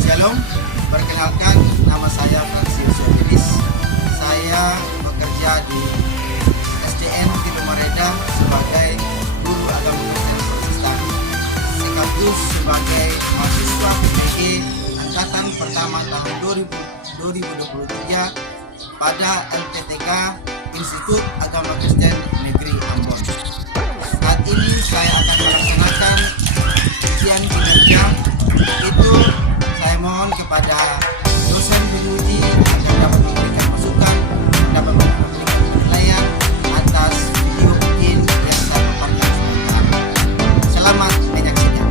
Shalom, perkenalkan nama saya Francis Sotiris. Saya bekerja di SDN Tipe Mareda sebagai guru agama Kristen Protestan, sekaligus sebagai mahasiswa PPG angkatan pertama tahun 2023 pada LPTK Institut Agama Kristen Negeri Ambon. Saat ini saya akan melaksanakan ujian kinerja. Itu saya mohon kepada dosen penguji agar dapat memberikan masukan, dapat memberikan penilaian atas video ujian yang saya paparkan sebentar. Selamat menyaksikan.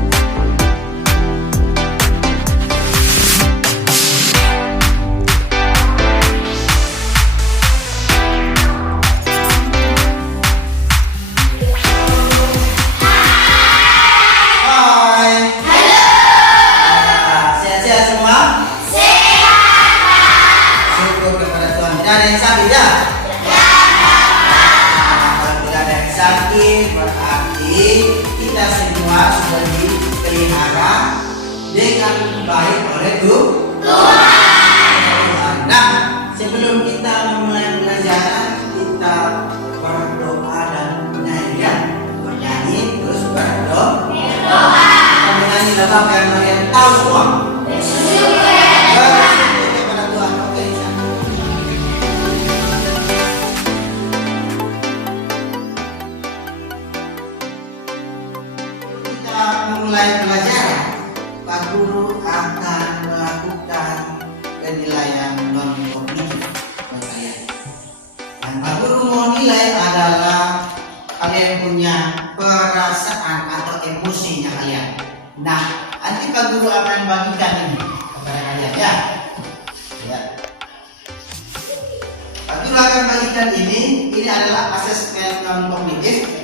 Ada yang sakit ya? Kalau tidak ada yang sakit, berarti kita semua sudah dipelihara dengan baik oleh Tuhan. Nah, sebelum kita memulai pelajaran, kita berdoa dan bernyanyi, terus berdoa. Kita menyanyi lagu yang kalian tahu semua. Mulai pelajaran, Pak Guru akan melakukan penilaian non-kognitif buat kalian. Yang Pak Guru mau nilai adalah kalian punya perasaan atau emosinya kalian. Nah, nanti Pak Guru akan bagikan ini kepada kalian ya. Pak Guru akan bagikan ini adalah asesmen non-kognitif.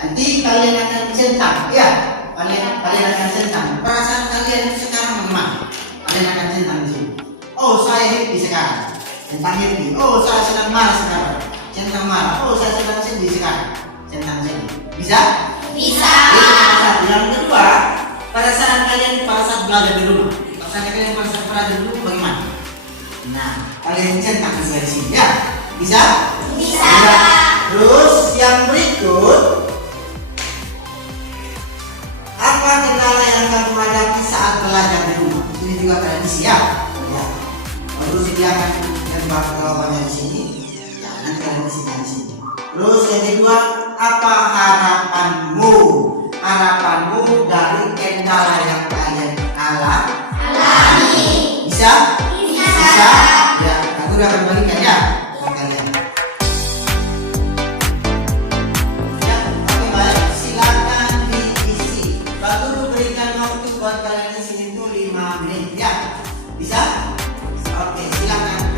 Nanti kalian akan centang, ya. Kalian akan centang. Perasaan kalian sekarang bagaimana? Kalian akan centang di sini. Oh, saya happy sekarang. Centang happy. Oh, saya sedang marah sekarang. Centang marah. Oh, saya sedang sedih sekarang. Centang sedih. Bisa? Bisa. Yang kedua, perasaan kalian pada saat belajar di rumah. Perasaan kalian pada saat belajar di rumah bagaimana? Nah, kalian centang di sini ya. Bisa? Bisa. Terus yang berikut, apa kendala yang kamu hadapi saat belajar di rumah? Ini juga kalian isi ya. Terus sediakan dan jawabannya di sini. Ya, nanti kalian isikan di sini. Terus yang kedua, apa harapanmu? Harapanmu dari kendala yang kalian alami. Bisa? Bisa. Ya, aku akan balikan ya buat kalian. Buat kalian di sini tuh 5 menit ya. Bisa? Oke, silakan.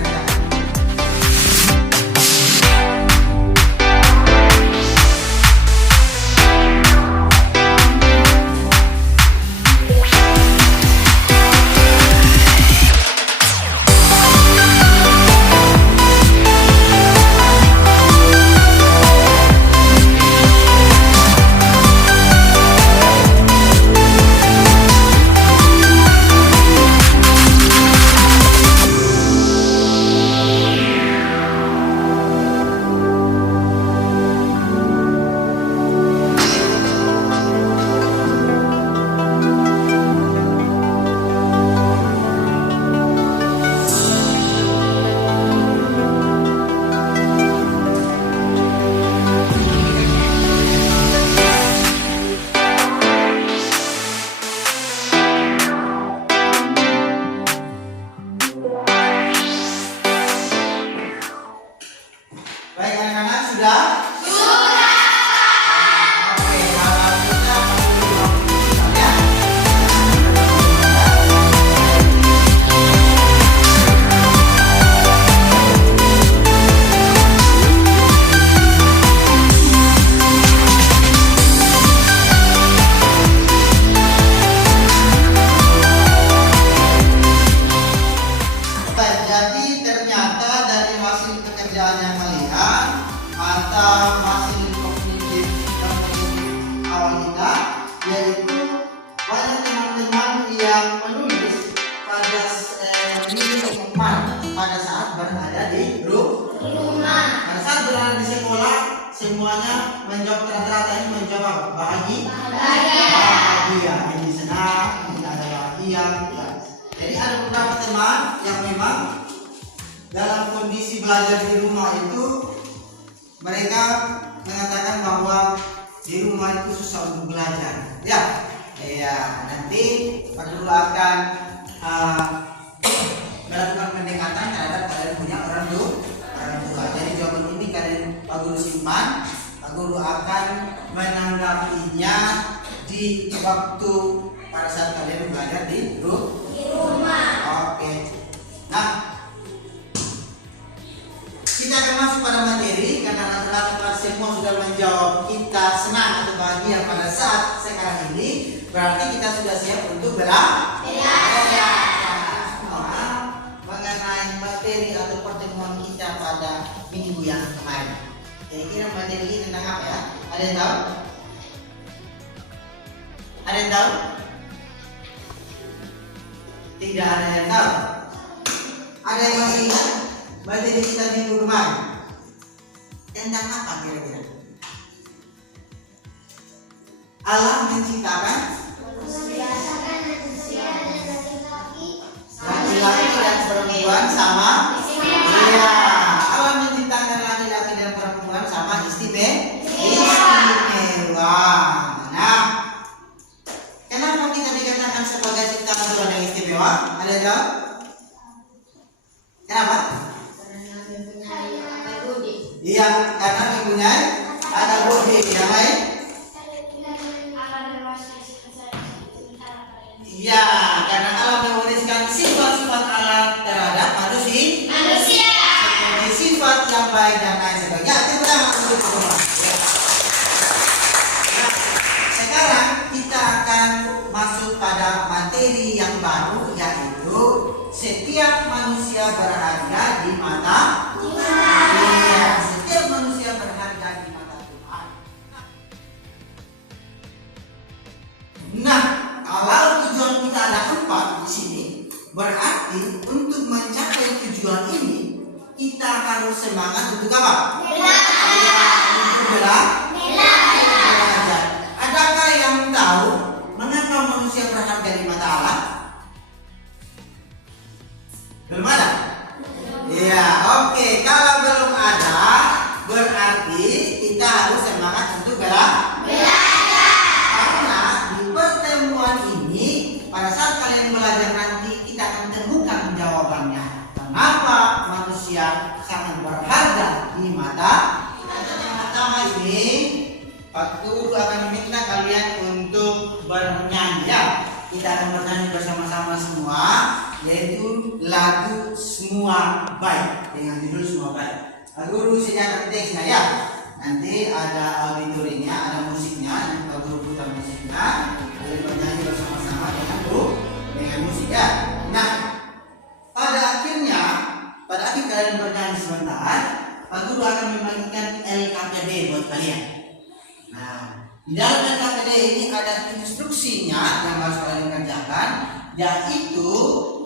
semuanya menjawab rata-rata ini menjawab bahagia. Ini senang, ini ada bahagia. Ya. Jadi ada beberapa teman yang memang dalam kondisi belajar di rumah itu mereka mengatakan bahwa di rumah itu susah untuk belajar. Ya, nanti Pak Guru akan melakukan pendekatan terhadap kalian punya orang tua. Jadi jawaban ini kalian Pak Guru simpan. Pak Guru akan menanggapinya di waktu pada saat kalian belajar di rumah. Oke. Nah, kita akan masuk pada materi karena rata-rata semua sudah menjawab kita senang atau bahagia pada saat sekarang ini. Berarti kita sudah siap untuk belajar. Mengenai materi atau pertemuan kita pada minggu yang kemarin. Kira-kira materi ini tentang apa ya? Ada yang tahu? Ada yang tahu? Tidak ada yang tahu. Ada yang masih ingat materi kita minggu kemarin? Tentang apa kira-kira? Allah menciptakan laki-laki dan perempuan sama. Iya, Allah menciptakan laki-laki dan perempuan sama istimewa. Nah, kenapa kita dikatakan sebagai ciptaan Tuhan yang istimewa? Ada yang tahu? Kenapa? Iya, karena mempunyai ada budi. Yang lain? Iya, karena Allah mewariskan sifat-sifat Allah terhadap manusia. Seperti sifat yang baik dan lain sebagainya. Itu pertama untuk semua. Nah, sekarang kita akan masuk pada materi yang baru, yaitu setiap manusia berharga di mata Tuhan. Iya, setiap manusia berharga di mata Tuhan. Nah, kalau tujuan kita ada 4 di sini, berarti untuk mencapai tujuan ini kita harus semangat untuk apa? Untuk belajar. Adakah yang tahu mengapa manusia berharga di mata Allah? Belum ada? Iya, oke. Kalau belum ada, berarti kita harus semangat untuk belajar. Pada saat kalian belajar nanti kita akan temukan jawabannya. Kenapa manusia sangat berharga di mata? Yang pertama ini Pak Guru akan meminta kalian untuk bernyanyi ya. Kita akan bernyanyi bersama-sama semua, yaitu lagu Semua Baik dengan judul Semua Baik. Pak Guru sediakan teksnya ya. Nanti ada auditorinya, ada musiknya, nanti Pak Guru putar musiknya. Kalian bernyanyi bersama-sama dengan musik ya. Nah, pada akhir kalian bernyanyi sebentar, Pak Guru akan membagikan LKPD buat kalian. Nah, di dalam LKPD ini ada instruksinya yang harus kalian kerjakan, yaitu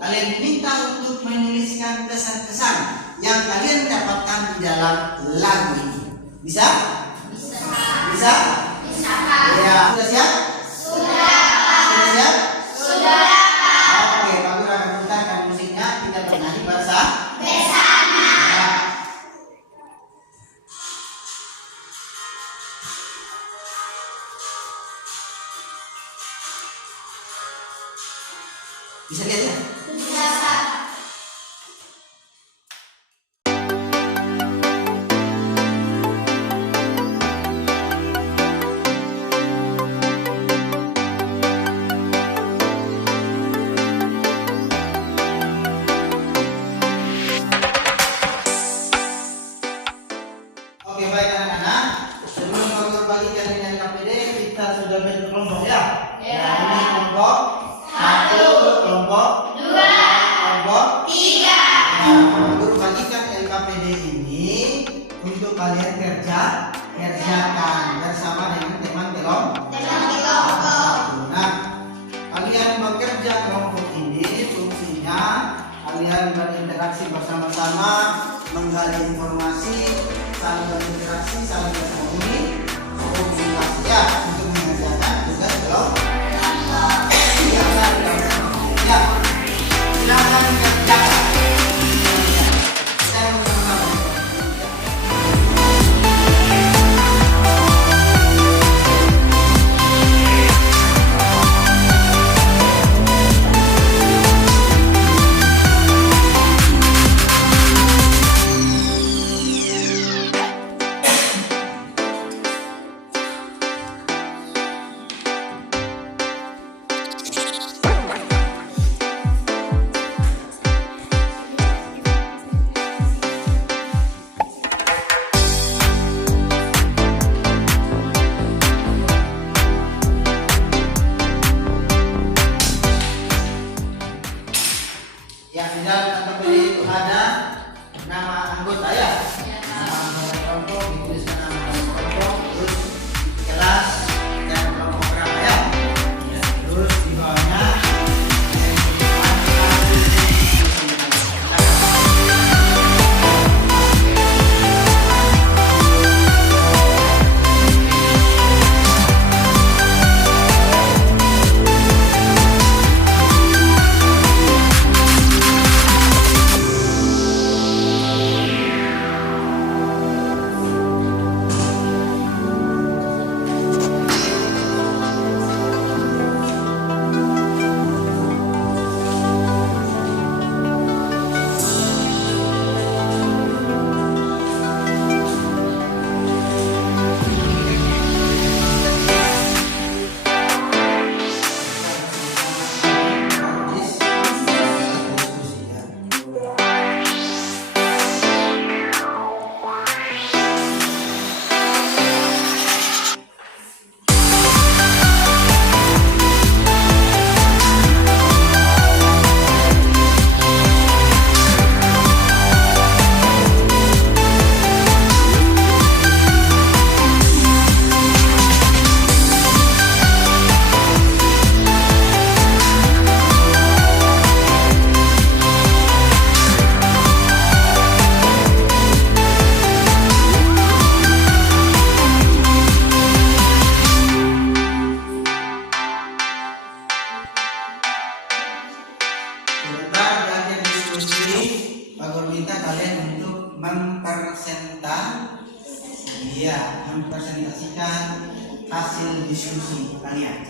kalian diminta untuk menuliskan pesan-pesan yang kalian dapatkan di dalam lagu ini. Bisa? Bisa? Ya, sudah siap? Sudah siap? Oke, Pak Guru akan putarkan musiknya, kita bernyanyi bersama. Bisa lihat ya? Bisa. Oke, baik anak-anak. Sebelum Pak Guru bagikan dengan KPD, kita sudah berkelompok ya? Ya. Ini kelompok 1, kelompok 2, kelompok 3. Nah, Pak Guru bagikan LKPD ini untuk kalian kerjakan bersama dengan teman kelompok. Nah, kalian bekerja kelompok ini fungsinya kalian berinteraksi bersama-sama, menggali informasi saling berinteraksi, saling berkomunikasi ya untuk mengerjakan tugas kelompok. Ya, silakan kerjakan. Ya, di dalam tabel itu ada nama anggota ya. Nama anggota kelompok dituliskan nama anggota kelompok, terus kelas dan kelompok berapa ya. Terus di bawahnya mempresentasikan hasil diskusi kalian.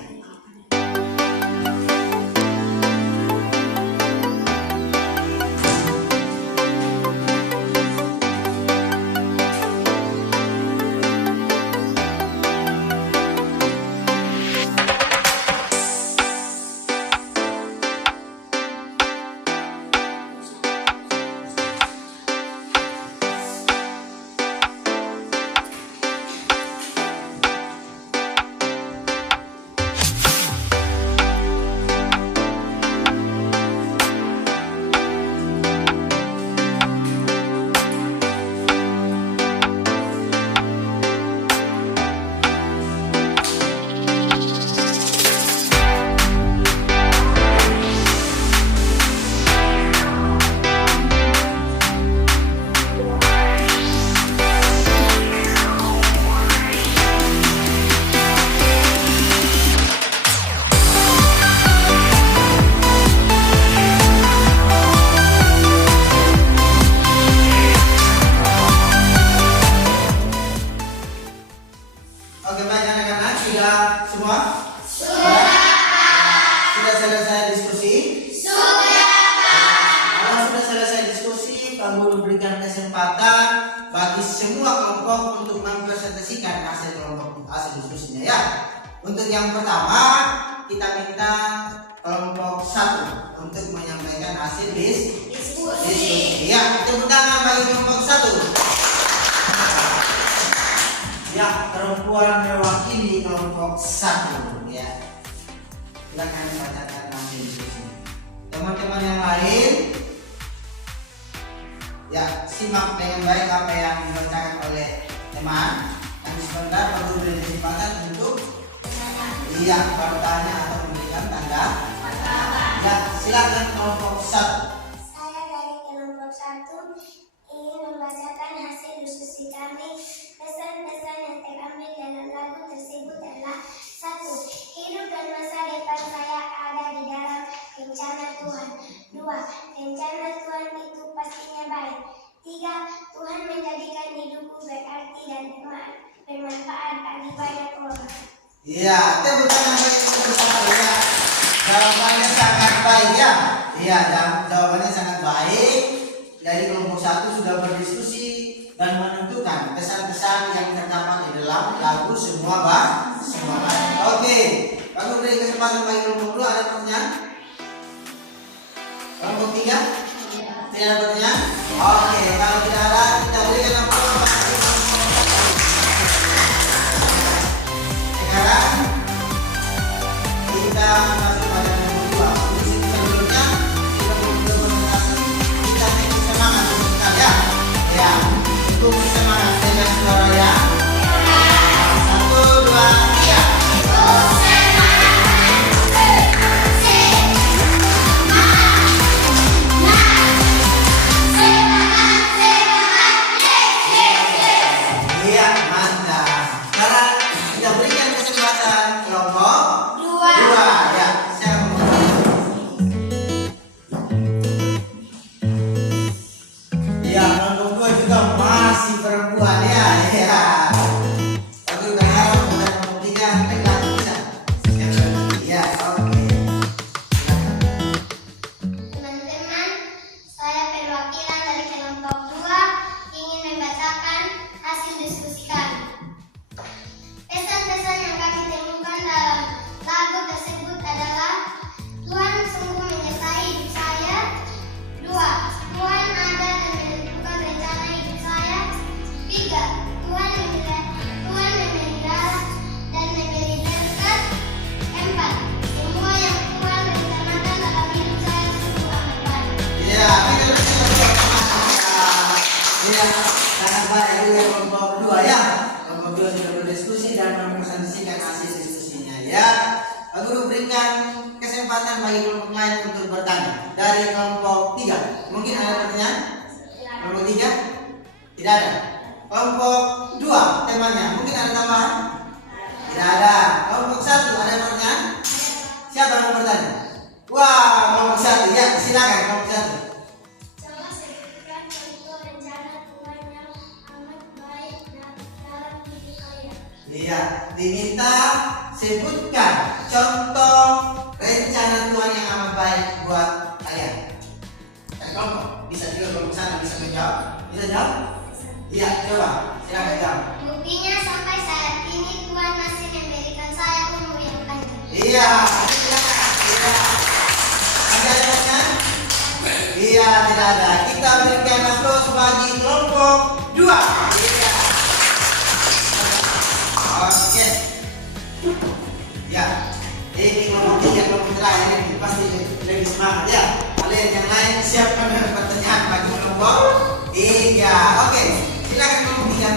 Oke, baik anak-anak, sudah semua? Sudah selesai diskusi? Kalau sudah selesai diskusi, Pak Guru berikan kesempatan bagi semua kelompok untuk mempresentasikan hasil diskusinya ya. Untuk yang pertama, kita minta kelompok 1 untuk menyampaikan hasil diskusi. Ya, tepuk tangan bagi kelompok 1. Ya, perempuan mewakili kelompok 1 ya. Silakan bacakan hasil diskusi. Teman-teman yang lain, ya simak dengan baik apa yang dibacakan oleh teman. Dan sebentar perlu beri kesempatan untuk bertanya atau memberikan tanda. Ya, silakan kelompok 1. Saya dari kelompok 1 ingin membacakan hasil diskusi kami bagi banyak orang. Iya, tepuk tangan bagi bersama ya. Jawabannya sangat baik ya. Iya, jawabannya sangat baik. Jadi kelompok 1 sudah berdiskusi dan menentukan pesan-pesan yang terdapat di dalam lagu semua baik. Oke, aku beri kesempatan bagi kelompok 2, ada pertanyaan? Kelompok 3? Tidak ada pertanyaan? Oke, kalau tidak ada, kita berikan aplaus. Sekarang kita masuk pada kelompok 2. Di sebelumnya kita berpresentasi, kita main semangat untuk kita ya. Ya, untuk semangat dengan suara ya. 1, 2, 3. Iya, mantap. Sekarang kita berikan kesempatan kelompok 2 ya. Saya ya, kelompok 2 juga masih perempuan ya. Ya. Aku berharap pada kelompok 3 laki-laki bisa. Ya, oke. Teman-teman, saya perwakilan dari kelompok 2 ingin membacakan hasil diskusi kami. Pesan-pesan yang kami temukan dalam lagu tersebut adalah: Tuhan sungguh menyertai hidup saya. 2. Tuhan ada dan menentukan rencana hidup saya. 3. Tuhan memelihara dan memberi berkat. 4. Semua yang Tuhan rencanakan dalam hidup saya sungguh amat baik. Ya, ya, sangat baik juga kelompok 2 ya. Kelompok 2 sudah berdiskusi dan mempresentasikan hasil diskusinya ya. Guru berikan kesempatan bagi kelompok lain untuk bertanya. Dari kelompok 3, mungkin ada pertanyaan? Kelompok 3? Tidak ada. Kelompok 2 temannya, mungkin ada tambahan? Tidak ada. Kelompok 1 ada pertanyaan? Siapa yang mau bertanya? Wah, kelompok 1 ya, silakan kelompok 1. Coba sebutkan contoh rencana Tuhan yang amat baik dalam hidup kalian. Iya, diminta sebutkan contoh rencana Tuhan yang amat baik buat kalian. Dan kelompok, bisa juga kelompok sana bisa menjawab. Bisa jawab? Iya, coba. Silakan jawab. Buktinya sampai saat ini Tuhan masih memberikan saya umur yang panjang. Iya, silakan. Iya. Ada pertanyaan? Iya, tidak ada. Kita berikan aplaus bagi kelompok 2. Iya. Oke. Ya, ini kelompok 3, kelompok terakhir ini pasti lebih semangat ya. Kalian yang lain siapkan pertanyaan bagi kelompok 3. Oke, silakan kelompok 3.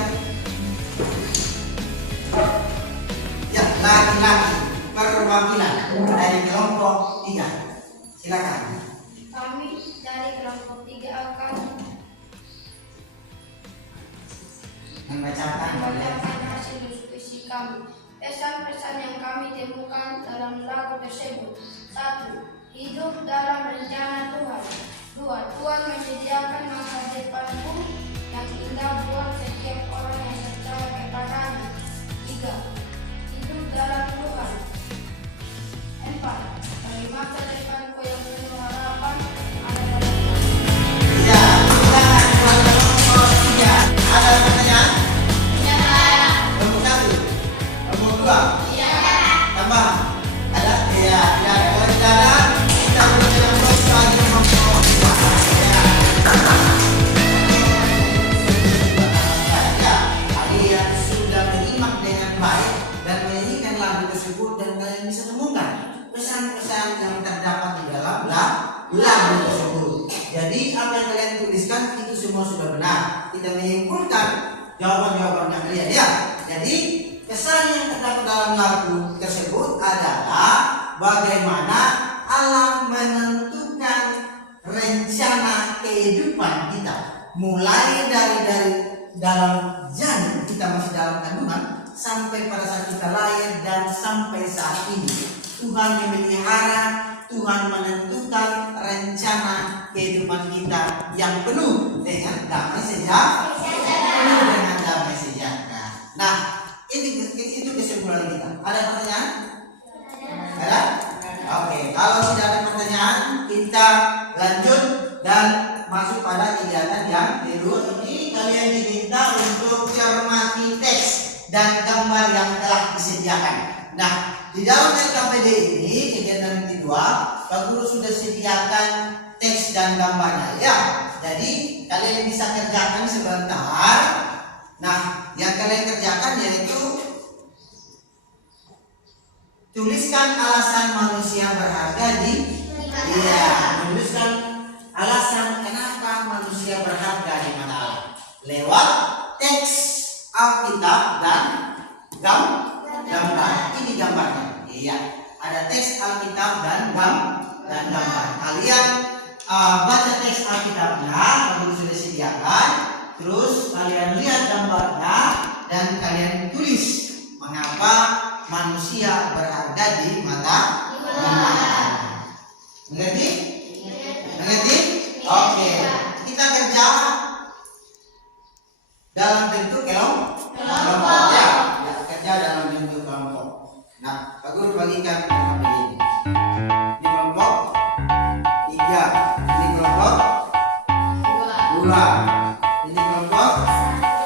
Ya, laki-laki perwakilan dari kelompok 3. Silakan. Kami dari kelompok 3 akan Membacakan hasil diskusi kami. Pesan-pesan yang kami temukan dalam lagu tersebut: 1. Hidup dalam rencana Tuhan. 2. Tuhan menyediakan masa depanku yang indah buat setiap orang yang percaya kepadanya. 3. Hidup dalam Tuhan. 4. Bagi masa depanku yang penuh harapan ada pada Tuhan. ya, silakan buat kelompok 3. Ada pertanyaan? Kelompok 1, kelompok 2. Tambah? Ada? Iya, tidak ada. Kalau tidak ada, kita berikan aplaus bagi kelompok 2. Ya. Ya, kalian sudah menyimak dengan baik dan menyanyikan lagu tersebut dan kalian bisa temukan pesan-pesan yang terdapat di dalam lagu tersebut. Jadi apa yang kalian tuliskan itu semua sudah benar. Kita menyimpulkan jawaban-jawaban kalian ya. Jadi pesan yang terdapat dalam lagu tersebut adalah bagaimana Allah menentukan rencana kehidupan kita, mulai dari dalam janin kita masih dalam kandungan sampai pada saat kita lahir dan sampai saat ini. Tuhan memelihara, Tuhan menentukan rencana kehidupan kita yang penuh dengan damai sejahtera. Penuh dengan damai sejahtera. Nah, ini kesimpulan kita. Ada pertanyaan? Ada? Oke, kalau tidak ada pertanyaan, kita lanjut dan masuk pada kegiatan yang kedua. Ini kalian diminta untuk cermati teks dan gambar yang telah disediakan. Nah, di dalam LKPD ini kegiatan yang kedua, Pak Guru sudah sediakan teks dan gambarnya ya. Jadi kalian bisa kerjakan sebentar. Nah, yang kalian kerjakan yaitu tuliskan alasan manusia berharga di tuliskan alasan kenapa manusia berharga di mata Allah lewat teks Alkitab dan gambar. Ini gambarnya. Iya, ada teks Alkitab dan gambar. Kalian baca teks Alkitabnya, kamu sudah sediakan. Terus kalian lihat gambarnya dan kalian tulis mengapa manusia berharga di mata Allah. Mengerti? Mengerti? Oke. Kita kerja dalam bentuk kelompok. Ya, kerja dalam bentuk kelompok. Nah, Pak Guru bagikan ini. Ini kelompok 3, ini kelompok 2, ini kelompok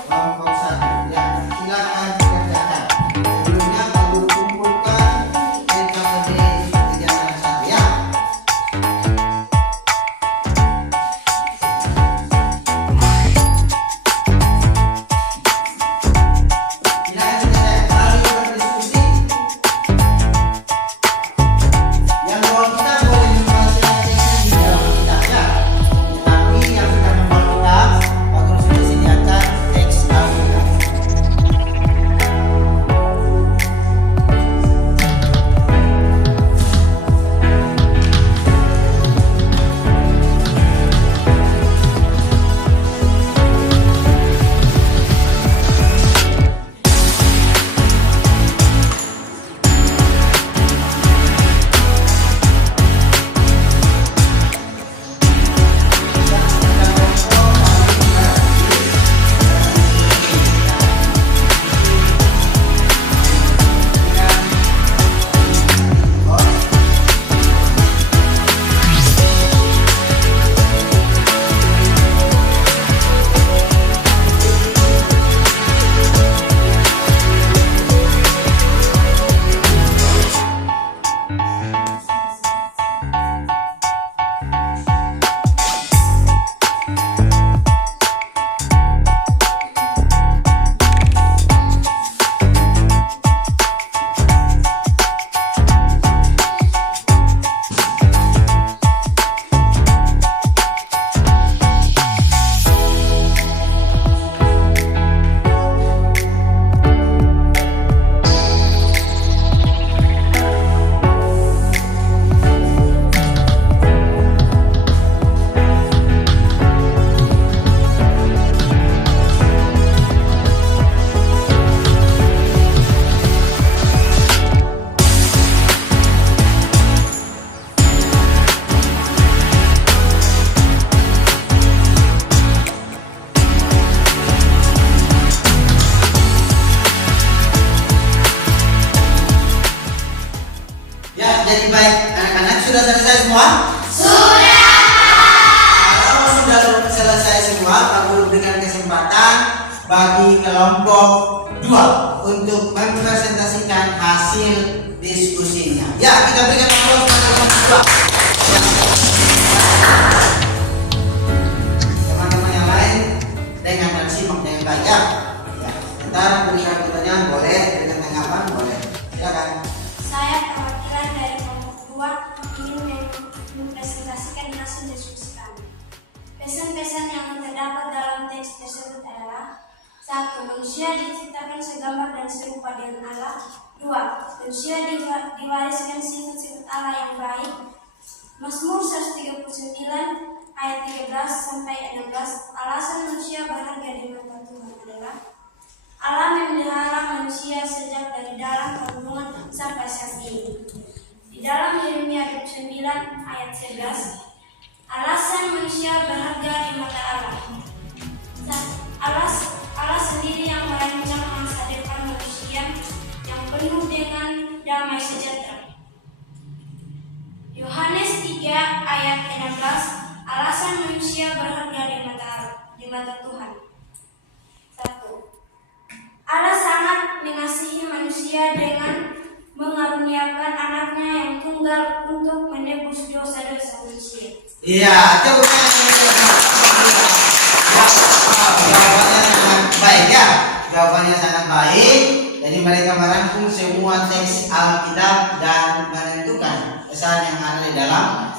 1. Ya, silakan dikerjakan. Sebelumnya Pak Guru kumpulkan LKPD kegiatan 1 ya. Jadi baik anak-anak, sudah selesai semua? Sudah. Kalau sudah selesai semua, Pak Guru berikan kesempatan bagi kelompok 2 untuk mempresentasikan hasil diskusinya. Ya, kita berikan aplaus pada kelompok 2. Teman-teman yang lain dengan simak dengan baik ya. Sebentar berikan pertanyaan boleh, berikan tanggapan boleh. Silakan. Saya perwakilan dari kelompok 2 ingin mempresentasikan hasil diskusi kami. Pesan-pesan yang terdapat dalam teks tersebut adalah: 1. Manusia diciptakan segambar dan serupa dengan Allah. 2. Manusia diwariskan sifat-sifat Allah yang baik. Mazmur 139 ayat 13 sampai 16. Alasan manusia berharga di mata Tuhan adalah: Allah memelihara manusia sejak dari dalam kandungan sampai saat ini. Di dalam Yeremia 29 ayat 11, alasan manusia berharga di mata Allah. Allah sendiri yang merancang masa depan manusia yang penuh Yohanes 3 ayat 16, alasan manusia berharga di mata Tuhan. 1. Allah sangat mengasihi manusia dengan mengaruniakan anaknya yang tunggal untuk menebus dosa-dosa manusia. Iya, itu bukan jawabannya sangat baik ya. Jawabannya sangat baik. Jadi mereka merangkum semua teks Alkitab dan menentukan pesan yang ada di dalam,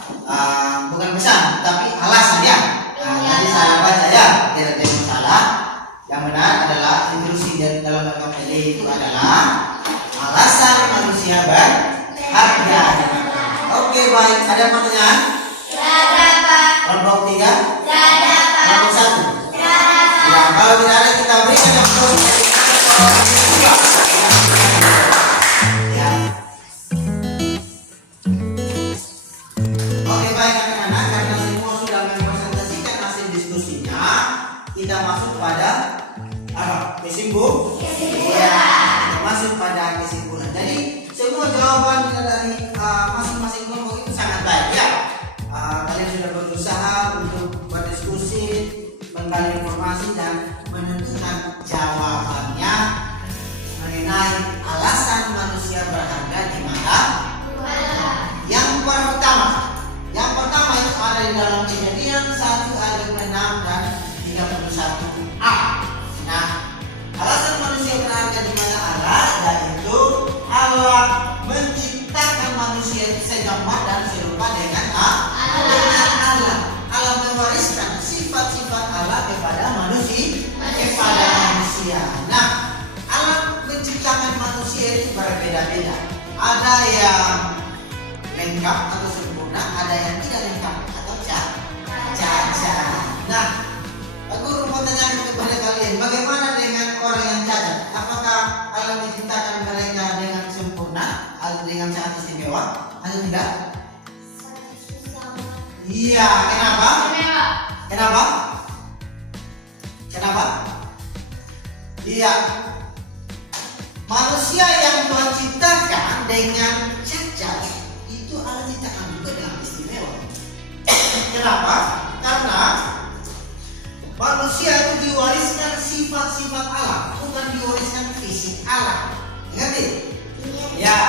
bukan pesan, tapi alasan ya. Tadi saya baca ya, tidak ada masalah. Yang benar adalah instruksi dari dalam Alkitab itu adalah alasan manusia berharga. Oke, baik. Ada pertanyaan? Kelompok 3? Kelompok 1? Ya, kalau tidak ada kita berikan yang ya. Oke, baik anak-anak, karena semua sudah mempresentasikan hasil diskusinya, kita masuk pada apa? Kesimpulan. Ya, kita masuk pada kesimpulan. Jadi semua jawaban dari masing-masing kelompok itu sangat baik ya. Kalian sudah berusaha untuk berdiskusi, menggali informasi dan menentukan jawabannya mengenai alasan manusia berharga di mata Tuhan. Yang pertama itu ada di dalam Kejadian 1 ayat 6 dan 31a. Nah, alasan manusia berharga di mata Allah yaitu Allah menciptakan manusia segambar dan serupa dengan Allah. Allah mewariskan sifat-sifat Allah kepada manusia. Nah, Allah menciptakan manusia itu berbeda-beda. Ada yang lengkap atau sempurna, ada yang tidak lengkap atau cacat. Nah, aku mau tanya kepada kalian, bagaimana dengan orang yang cacat? Apakah Allah menciptakan mereka dengan sempurna atau dengan sangat istimewa atau tidak? Iya, kenapa? Iya, manusia yang Tuhan ciptakan dengan cacat itu Allah ciptakan juga dengan istimewa. Kenapa? Karena manusia itu diwariskan sifat-sifat Allah, bukan diwariskan fisik Allah. Ngerti? Ya,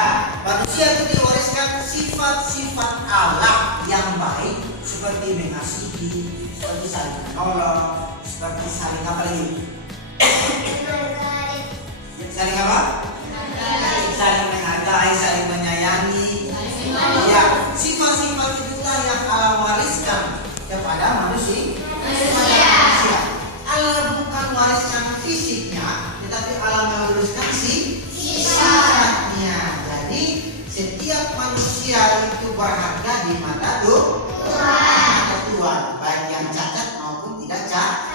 manusia itu diwariskan sifat-sifat Allah yang baik, seperti mengasihi, seperti saling menolong, seperti saling apa lagi? Saling apa? Saling menghargai, saling menyayangi. Ya, sifat-sifat itulah yang Allah wariskan kepada manusia. Allah bukan wariskan fisiknya, tetapi Allah mewariskan sifatnya. Jadi setiap manusia itu berharga di mata Tuhan, baik yang cacat maupun tidak cacat.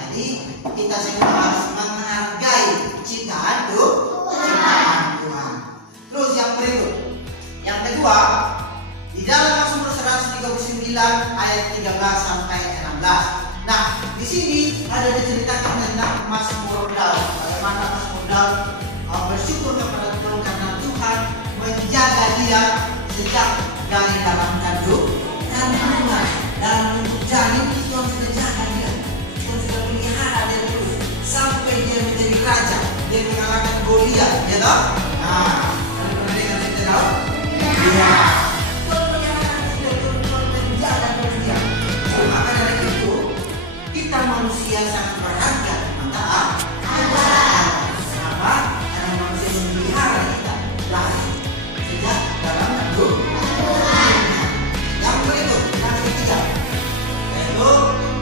Jadi kita semua harus menghargai ciptaan Tuhan. Terus yang berikut, yang kedua, di dalam Mazmur 139 ayat 13 sampai 16. Nah, di sini ada diceritakan tentang Mazmur Daud. Bagaimana Mazmur Daud bersyukur kepada Tuhan karena Tuhan menjaga dia sejak dari dalam kandungan. Dalam bentuk janin Tuhan sudah jaga dia. Tuhan sudah pelihara dia terus sampai dia menjadi raja. Dia mengalahkan Goliat, ya toh? Nah, kalian pernah dengar cerita Daud? Iya. Tuhan pelihara dia, Tuhan menjaga dia. Maka dari itu kita manusia sangat berharga di mata Allah. Kenapa? Karena manusia memelihara kita lahir sejak dalam kandungan. Yang berikut, yang ketiga, yaitu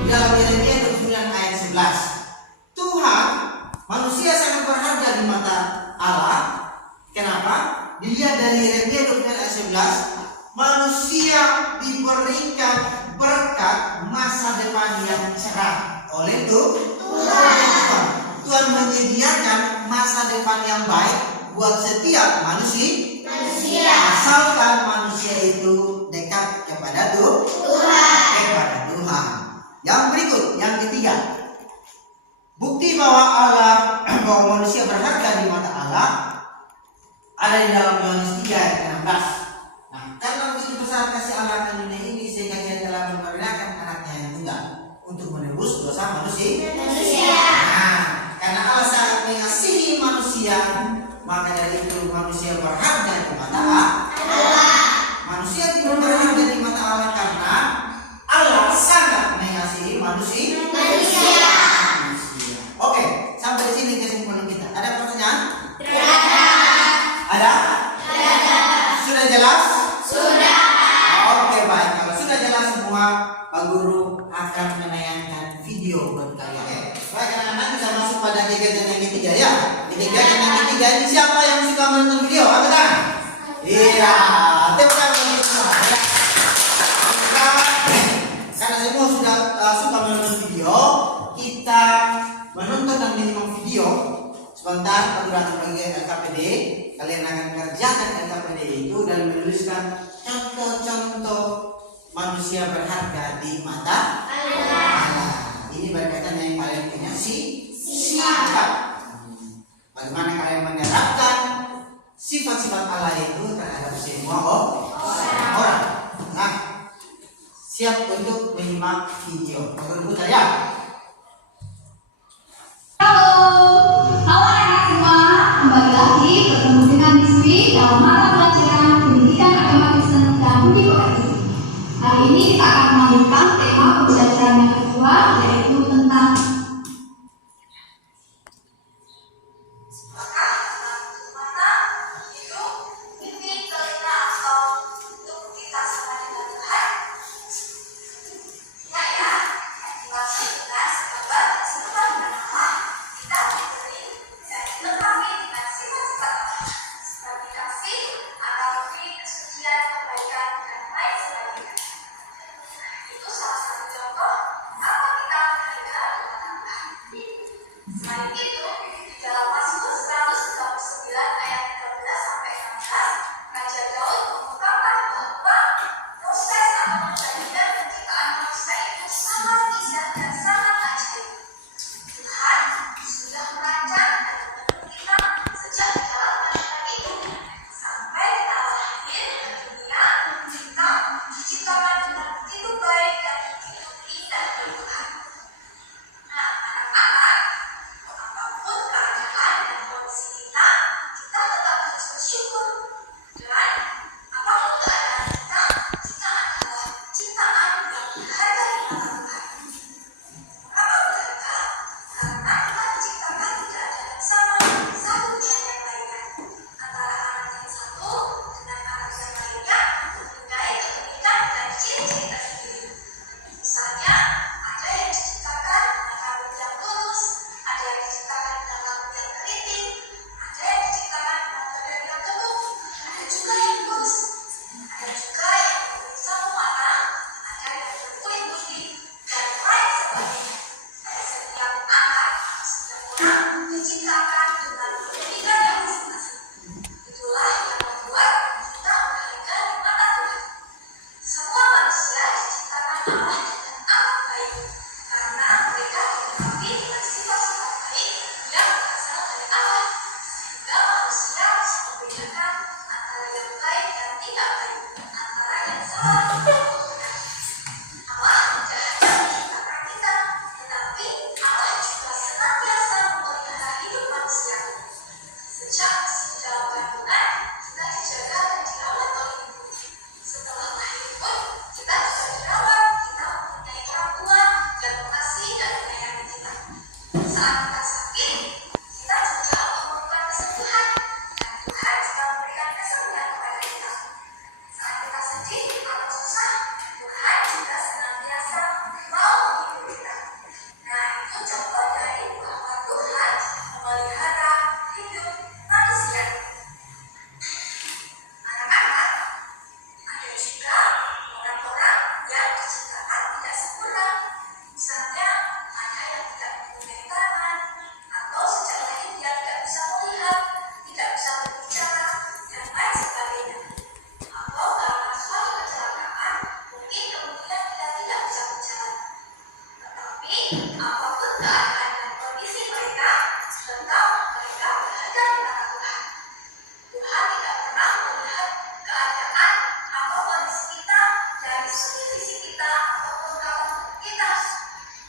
di dalam Yeremia 29 ayat 11. Tuhan, manusia sangat berharga di mata Allah. Kenapa? Dilihat dari Yeremia 29 ayat 11, manusia diberikan berkat masa depan yang cerah oleh Tuhan. Tuhan menyediakan masa depan yang baik buat setiap manusia. Asalkan manusia itu dekat kepada Tuhan. Yang berikut, yang ketiga, bukti bahwa manusia berharga di mata Allah ada di dalam Yohanes 3 ayat 16. Nah, karena Pak Guru akan menayangkan video buat kalian. Baik anak-anak, kita masuk pada kegiatan yang ketiga ya. Di kegiatan yang ketiga ini siapa yang suka menonton video? Angkat tangan. Iya, tepuk tangan untuk semua. Ya. Karena semua sudah suka menonton video, kita menonton dan menyimak video. Sebentar, Pak Guru akan bagi LKPD. Kalian akan kerjakan LKPD itu dan menuliskan contoh-contoh manusia berharga di mata Allah. Ini berkaitan yang kalian punya sifat. Bagaimana kalian menerapkan sifat-sifat Allah itu terhadap semua orang. Nah, siap untuk menyimak video. Berikut saya. Halo anak semua, kembali lagi bertemu dengan Niswi dalam mata pelajaran Pendidikan Agama Kristen dan Budi Pekerti. Hari ini kita akan melanjutkan tema pembelajaran yang kedua, yaitu tentang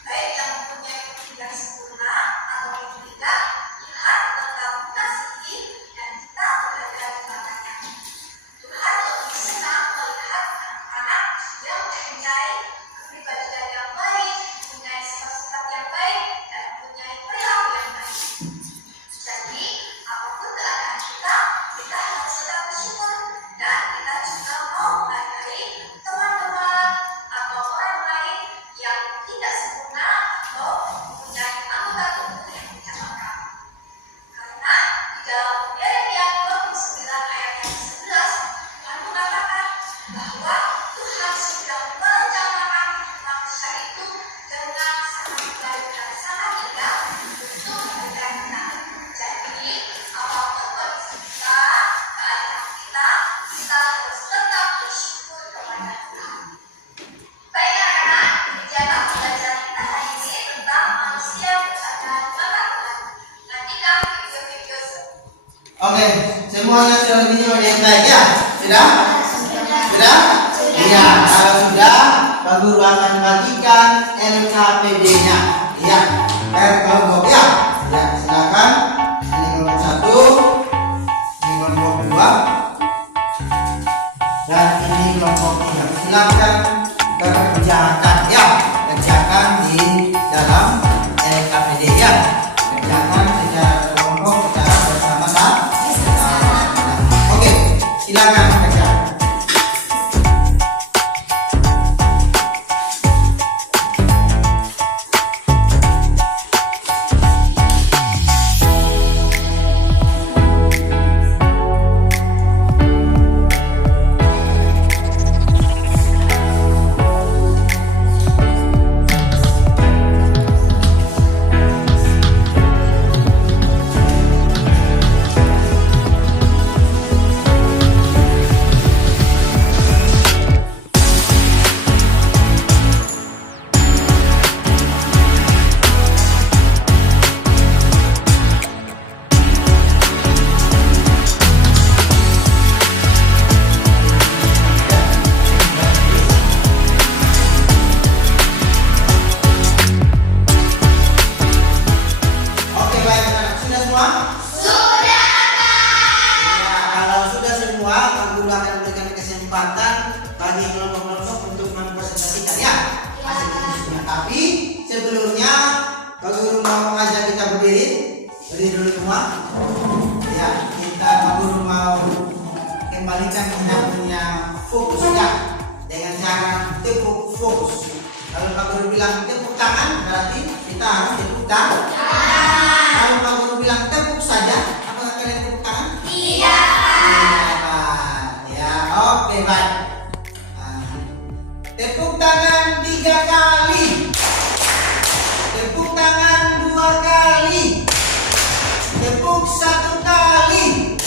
baik Oke, semuanya sudah lebih yang baik ya? Sudah? Sudah? Iya, kalau sudah, Pak Guru akan bagikan LKPD-nya. Iya, per kelompok ya. Ya, silakan. Ini kelompok 1, ini kelompok 2, dan ini kelompok 3. Silakan kerjakan ya, kerjakan di dalam LKPD ya. Kerjakan secara kelompok, secara bersama-sama. Oke, silakan kerjakan. Bagi kelompok-kelompok untuk mempresentasikan ya hasil diskusinya. Tapi sebelumnya Pak Guru mau mengajak kita berdiri dulu semua. Ya, Pak Guru mau kembalikan kita punya fokus ya dengan cara tepuk fokus. Kalau Pak Guru bilang tepuk tangan berarti kita harus tepuk tangan. Kalau Pak Guru bilang tepuk saja, apakah kalian tepuk tangan? Iya. Ya, oke baik. Tepuk tangan 3 kali. Tepuk tangan 2 kali. Tepuk 1 kali.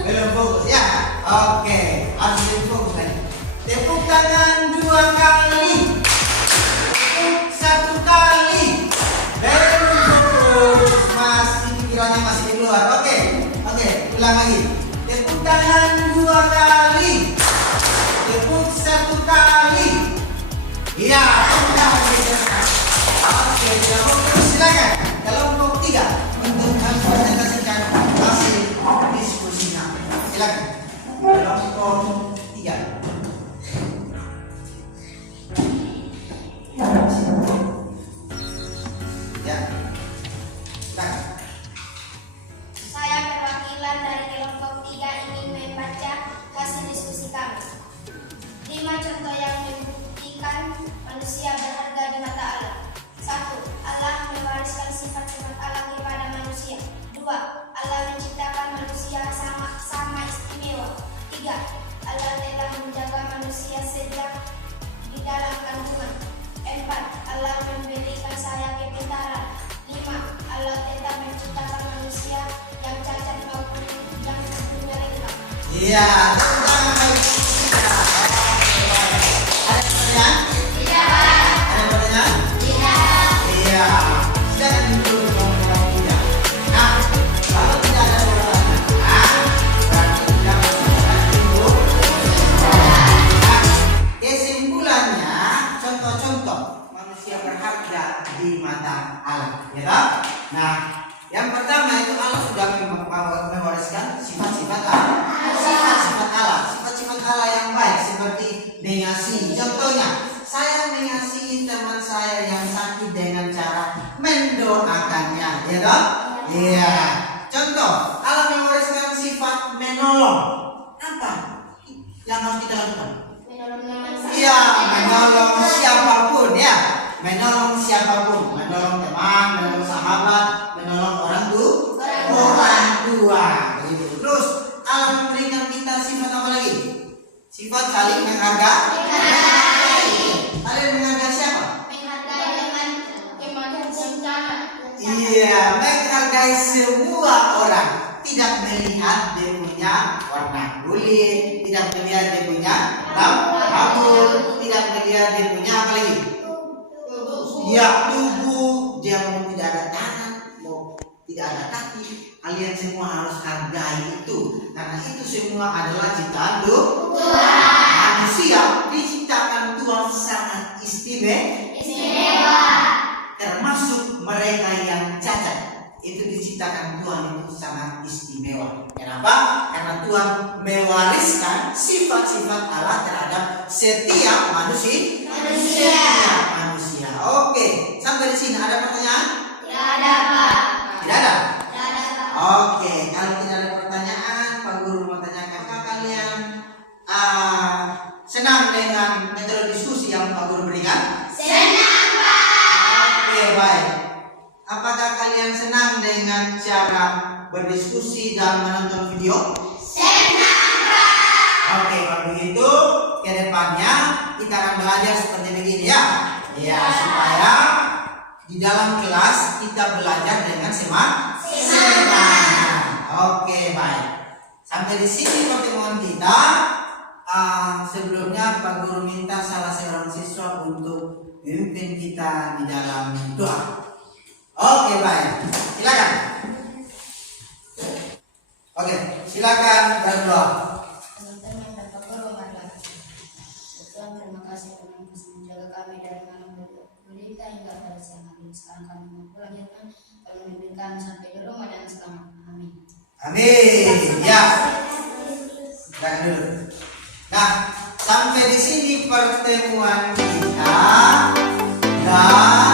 Belum fokus ya. Oke, harus fokus lagi. Tepuk tangan 2 kali. Tepuk 1 kali. Belum fokus. Masih pikirannya masih di luar. Oke, ulang lagi. Tepuk tangan 2 kali. Tepuk 1 kali. Iya, oke, silakan. Kelompok 3 untuk mempresentasikan hasil diskusinya. Silakan. Kelompok 3. Ya. Silakan. Saya perwakilan dari kelompok 3 ingin membaca hasil diskusi kami. 5 contoh yang membuktikan manusia berharga di mata Allah. 1. Allah mewariskan sifat-sifat Allah kepada manusia. 2. Allah menciptakan manusia sama istimewa. 3. Allah telah menjaga manusia sejak di dalam kandungan. 4. Allah memberikan saya kepintaran. 5. Allah telah menciptakan manusia yang cacat maupun yang punya lengkap. Iya, tepuk tangan bagi kita. Ada pertanyaan? Tidak. Ada pertanyaan? Tidak. Iya. Silakan dulu kelompok 3. Nah, kalau tidak ada pertanyaan, berarti kita masukkan dulu. Nah, kesimpulannya, contoh-contoh manusia berharga di mata Allah. Ya toh? Nah, yang pertama itu Allah sudah mewariskan sifat-sifat Allah. Sifat-sifat Allah yang baik seperti mengasihi. Contohnya, saya mengasihi teman saya yang sakit dengan cara mendoakannya, ya toh? Iya. Contoh, Allah mewariskan sifat menolong. Apa yang harus kita lakukan? Menolong teman saya. Iya, menolong siapapun ya. Menolong siapapun, menolong teman, menolong sahabat, menolong orang tua. Begitu. Terus Allah memberikan kita sifat apa lagi? Sifat saling menghargai. Saling menghargai siapa? Menghargai dengan kemanusiaan. Iya, menghargai semua orang. Tidak melihat dia punya warna kulit, tidak melihat dia punya rambut, tidak melihat dia punya apa lagi? Ya, tubuh. Dia mau tidak ada tangan, mau tidak ada kaki. Kalian semua harus hargai itu, karena itu semua adalah ciptaan Tuhan. Manusia diciptakan Tuhan sangat istimewa, termasuk mereka yang cacat. Itu diciptakan Tuhan itu sangat istimewa. Kenapa? Karena Tuhan mewariskan sifat-sifat Allah terhadap setiap manusia. Oke, sampai di sini ada pertanyaan? Tidak ada, Pak. Tidak ada? Tidak ada, Pak. Oke, kalau tidak ada pertanyaan, Pak Guru mau tanyakan, apakah kalian senang dengan metode diskusi yang Pak Guru berikan? Senang, Pak. Oke, baik. Apakah kalian senang dengan cara berdiskusi dan menonton video? Senang, Pak. Oke, kalau begitu ke depannya kita akan belajar seperti begini ya. Ya, supaya di dalam kelas kita belajar dengan semangat. Oke, baik. Sampai di sini pertemuan kita. Sebelumnya Pak Guru minta salah seorang siswa untuk memimpin kita di dalam doa. Oke, baik. Silakan. Oke, silakan berdoa. Teman-teman dan Pak Guru, marilah. Tuhan, terima kasih Tuhan masih menjaga kami dari malam berita hingga pada siang hari. Sekarang kami mau pulang ya Tuhan, tolong bimbing kami sampai di rumah dan selamat. Amin. Amin. Ya. Silakan dulu. Nah, sampai di sini pertemuan kita dan